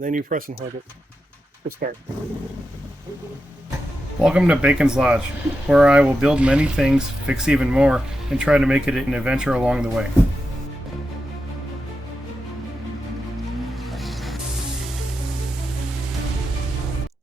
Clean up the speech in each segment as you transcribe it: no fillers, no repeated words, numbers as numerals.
Then you press and hold it to start. Welcome to Bacon's Lodge, where I will build many things, fix even more, and try to make it an adventure along the way.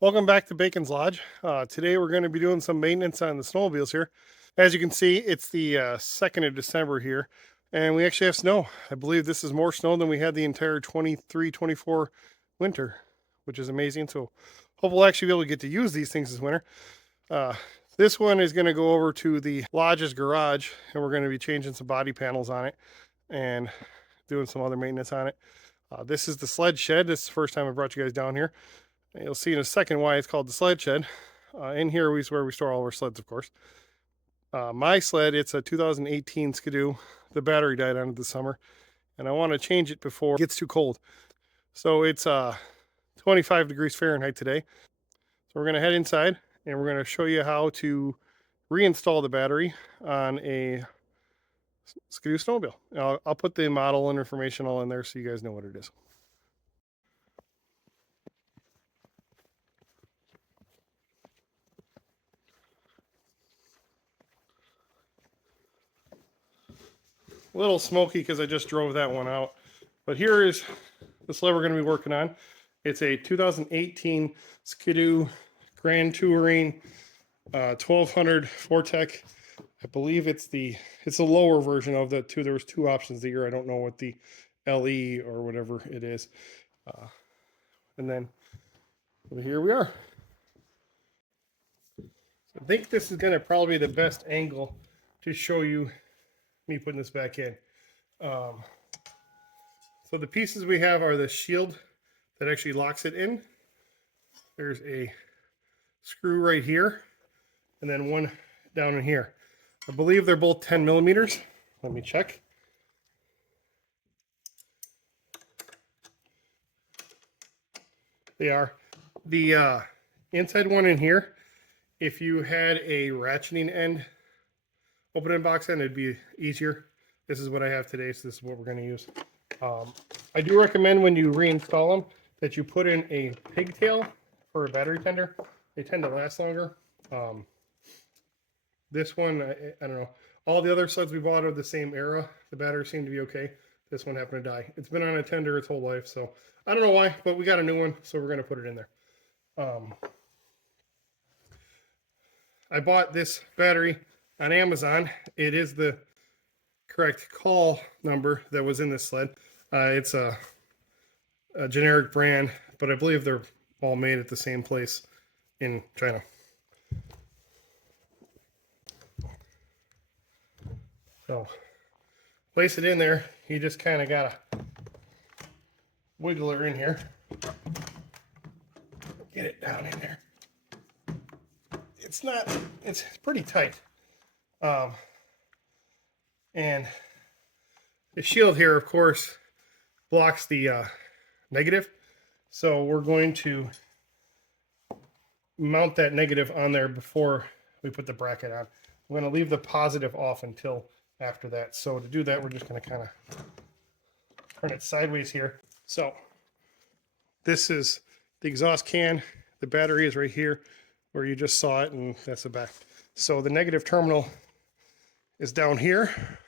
Welcome back to Bacon's Lodge. Today we're going to be doing some maintenance on the snowmobiles here. As you can see, it's the 2nd of December here, and we actually have snow. I believe this is more snow than we had the entire 23-24 winter, which is amazing. So hope we'll actually be able to get to use these things this winter. This one is going to go over to the lodge's garage, and we're going to be changing some body panels on it and doing some other maintenance on it. This is the sled shed. This is the first time I brought you guys down here. You'll see in a second why it's called the sled shed. In here is where we store all our sleds, of course. My sled, it's a 2018 Skidoo. The battery died on it this summer, and I want to change it before it gets too cold. So it's 25 degrees Fahrenheit today. So we're going to head inside, and we're going to show you how to reinstall the battery on a Skidoo snowmobile. I'll put the model and information all in there so you guys know what it is. A little smoky because I just drove that one out. But here is the sled we're going to be working on. It's a 2018 Skidoo Grand Touring 1200 Fortec. I believe it's the lower version of the two. There was two options here. I don't know what the LE or whatever it is. And then here we are. I think this is going to probably be the best angle to show you me putting this back in. So the pieces we have are the shield that actually locks it in. There's a screw right here, and then one down in here. I believe they're both 10 millimeters. Let me check. They are. The inside one in here, if you had a ratcheting end, opening box end, it'd be easier. This is what I have today, so this is what we're going to use. I do recommend when you reinstall them that you put in a pigtail for a battery tender. They tend to last longer. This one, I don't know. All the other sleds we bought are the same era. The batteries seem to be okay. This one happened to die. It's been on a tender its whole life, so I don't know why, but we got a new one, so we're going to put it in there. I bought this battery on Amazon. It is the correct call number that was in this sled. It's a generic brand, but I believe they're all made at the same place in China. So place it in there. You just kind of gotta wiggle her in here. Get it down in there. It's pretty tight. And the shield here, of course, blocks the negative. So we're going to mount that negative on there before we put the bracket on. I'm going to leave the positive off until after that. So to do that, we're just going to kind of turn it sideways here. So this is the exhaust can. The battery is right here where you just saw it, and that's the back. So the negative terminal is down here.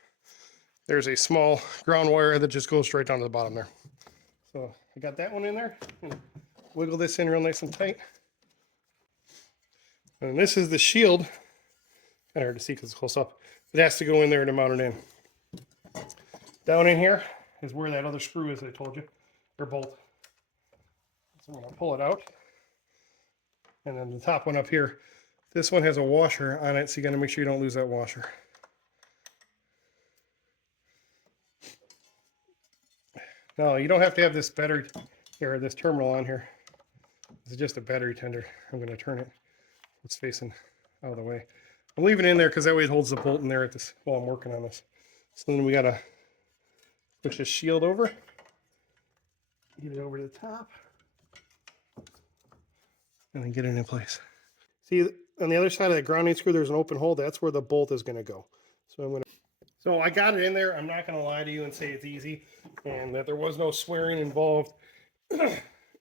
There's a small ground wire that just goes straight down to the bottom there. So I got that one in there. Wiggle this in real nice and tight. And this is the shield. Kind of hard to see because it's close up. It has to go in there to mount it in. Down in here is where that other screw is I told you, or bolt. So I'm going to pull it out. And then the top one up here, this one has a washer on it, so you got to make sure you don't lose that washer. No, you don't have to have this battery here, this terminal on here. This is just a battery tender. I'm going to turn it. It's facing out of the way. I'm leaving it in there because that way it holds the bolt in there at this while I'm working on this. So then we got to push this shield over. Get it over to the top. And then get it in place. See, on the other side of the grounding screw, there's an open hole. That's where the bolt is going to go. So I got it in there. I'm not going to lie to you and say it's easy and that there was no swearing involved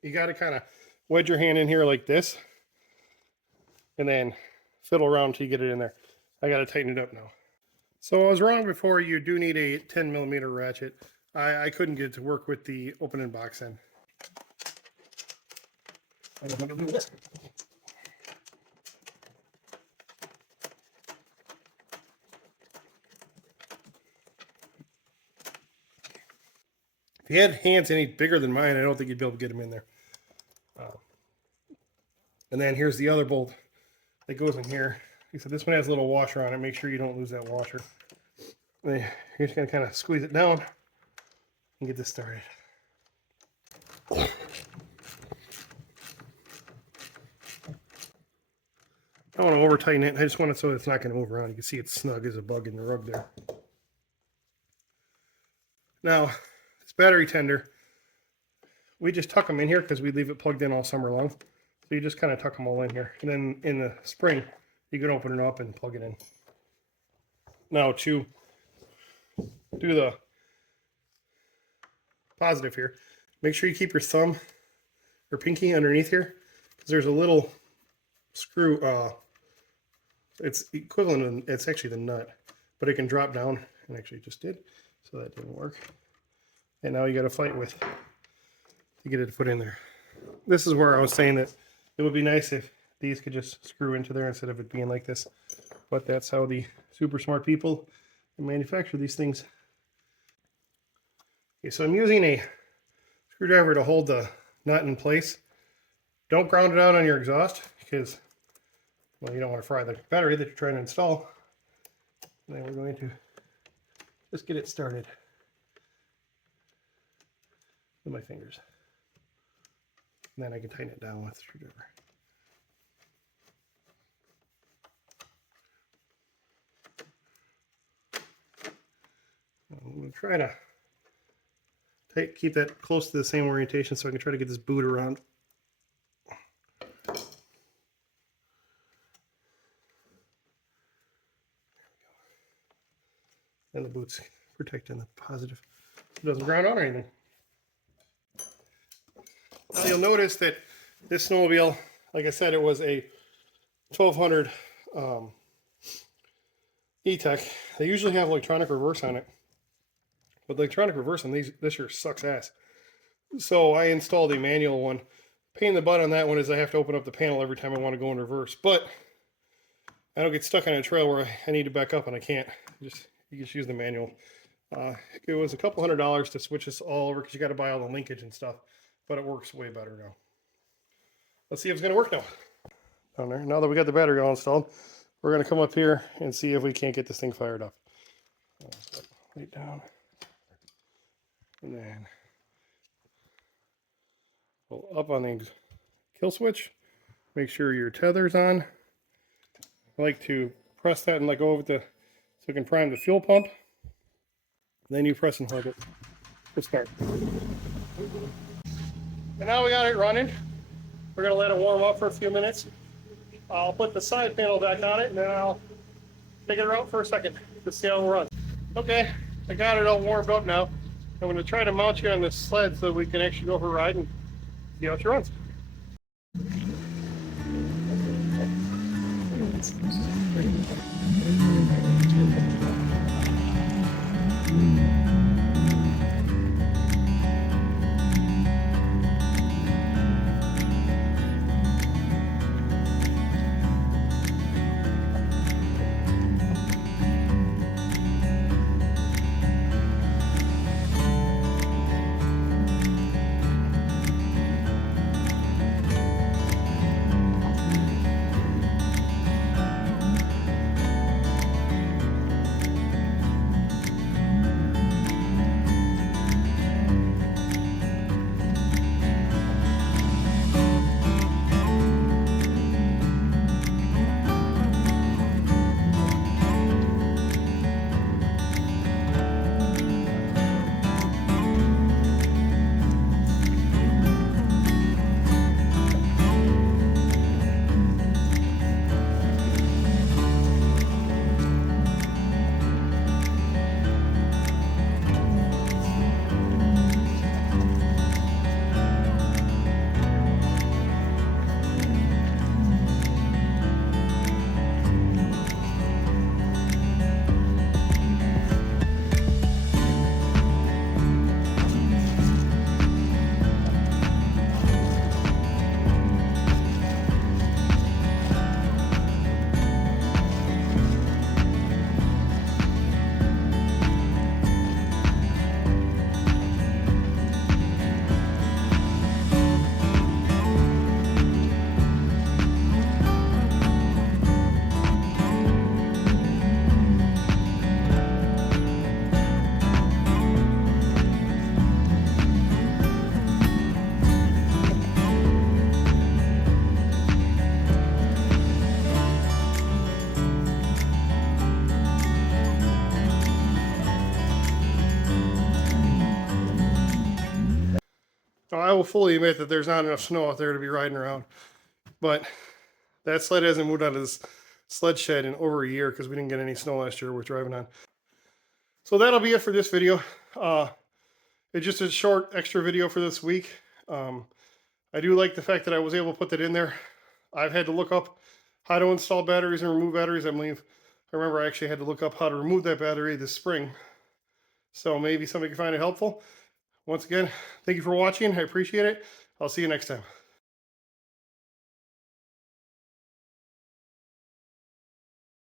You got to kind of wedge your hand in here like this and then fiddle around until you get it in there. I got to tighten it up now. So I was wrong before. You do need a 10mm ratchet. I couldn't get it to work with the opening box end. I don't know how to do this. If you had hands any bigger than mine, I don't think you'd be able to get them in there. And then here's the other bolt that goes in here. So this one has a little washer on it. Make sure you don't lose that washer. And then you're just going to kind of squeeze it down and get this started. I don't want to over tighten it. I just want it so it's not going to move around. You can see it's snug as a bug in the rug there. Now, this battery tender, we just tuck them in here because we leave it plugged in all summer long. So you just kind of tuck them all in here. And then in the spring, you can open it up and plug it in. Now to do the positive here, make sure you keep your thumb or pinky underneath here because there's a little screw. It's equivalent, it's actually the nut, but it can drop down, and actually it just did, so that didn't work. And now you got to fight with to get it to put in there. This is where I was saying that it would be nice if these could just screw into there instead of it being like this, but that's how the super smart people manufacture these things. Okay, so I'm using a screwdriver to hold the nut in place. Don't ground it out on your exhaust because, well, you don't want to fry the battery that you're trying to install. And then we're going to just get it started with my fingers. And then I can tighten it down with the screwdriver. I'm going to try to keep that close to the same orientation so I can try to get this boot around. And the boot's protecting the positive. It doesn't ground out or anything. Now you'll notice that this snowmobile, like I said, it was a 1200 E-Tech. They usually have electronic reverse on it, but the electronic reverse on this year sucks ass. So I installed a manual one. Pain in the butt on that one is I have to open up the panel every time I want to go in reverse, but I don't get stuck on a trail where I need to back up and I can't. You just use the manual. It was a couple $100 to switch this all over because you got to buy all the linkage and stuff, but it works way better now. Let's see if it's going to work now. Down there. Now that we got the battery all installed, we're going to come up here and see if we can't get this thing fired up. Right down. And then pull up on the kill switch. Make sure your tether's on. I like to press that and let go of it so it can prime the fuel pump. Then you press and hold it to start. And now we got it running. We're going to let it warm up for a few minutes. I'll put the side panel back on it and then I'll take it out for a second to see how it runs. Okay, I got it all warmed up now. I'm going to try to mount you on this sled so we can actually go for a ride and see how she runs. Now, I will fully admit that there's not enough snow out there to be riding around, but that sled hasn't moved out of this sled shed in over a year because we didn't get any snow last year we're driving on. So that'll be it for this video. It's just a short extra video for this week. I do like the fact that I was able to put that in there. I've had to look up how to install batteries and remove batteries. I remember I actually had to look up how to remove that battery this spring. So maybe somebody can find it helpful. Once again, thank you for watching. I appreciate it. I'll see you next time.